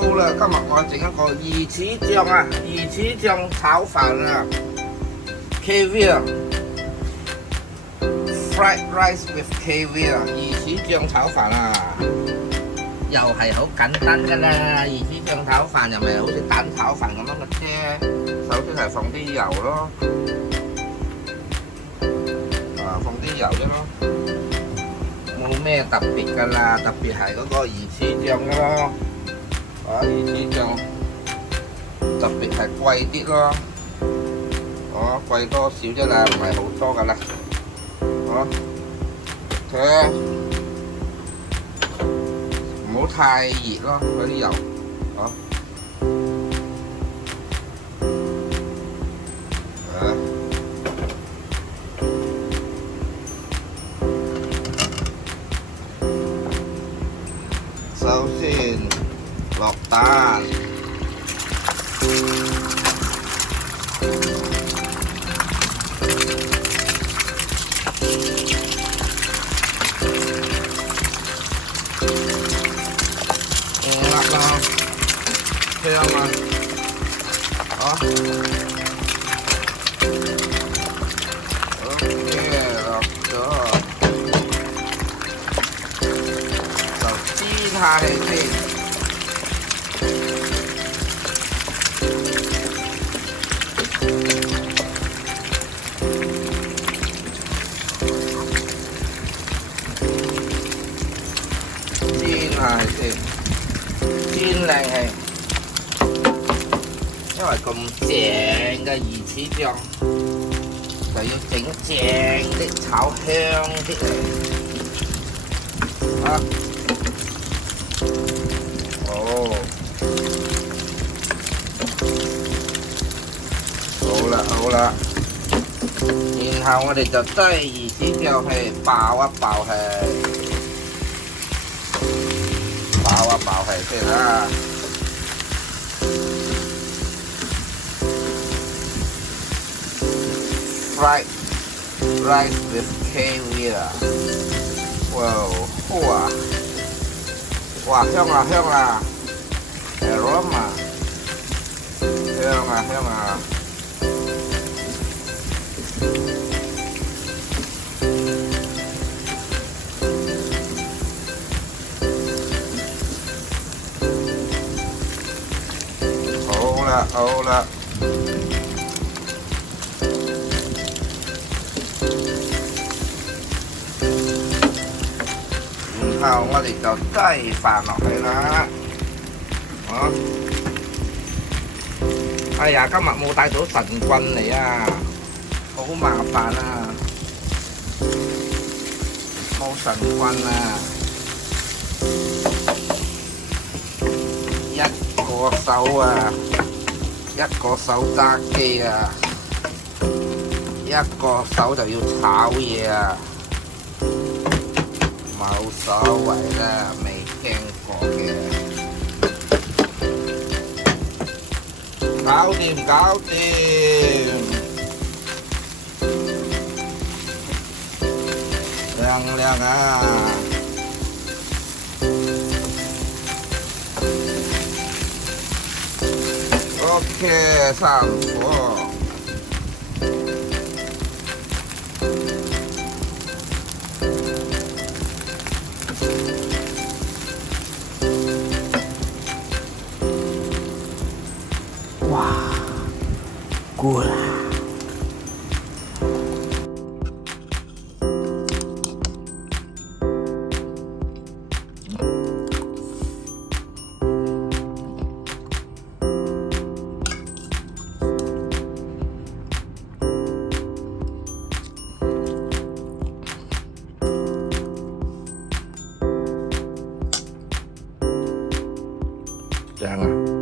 好啦，今日我整一個魚翅醬啊，魚翅醬炒飯啊 ，caviar fried rice with caviar， 魚翅醬炒飯啊，又係好簡單噶啦，魚翅醬炒飯又咪好似蛋炒飯咁樣嘅啫。首先係放啲油咯，放啲油啫咯。冇咩特別噶啦，特別係嗰個魚翅醬咯。魚翅醬特別係貴啲咯，貴多少啫啦，唔係好多噶啦。佢唔好太熱咯，嗰啲油，首先落蛋，辣啦，香啊，OK， 落咗就煎下佢先。煎靚氣，因為咁正嘅魚翅醬，就要整正啲，炒香啲嚟。好啦好啦，然後我哋就擠魚翅醬去爆一爆佢。爆係先啦，fried rice with caviar， 哇香啊香啊 ，aroma， 香啊香啊。好啦，然後我哋就擠飯落去啦。哎呀，今日冇帶到神棍嚟啊，好麻煩啊，冇神棍啊，一個手啊！一個手揸機啊，一個手就要炒嘢啊，冇所謂啦，未驚過嘅，搞掂搞掂，靚靚啊！OK， 上火。哇，过了。正啊！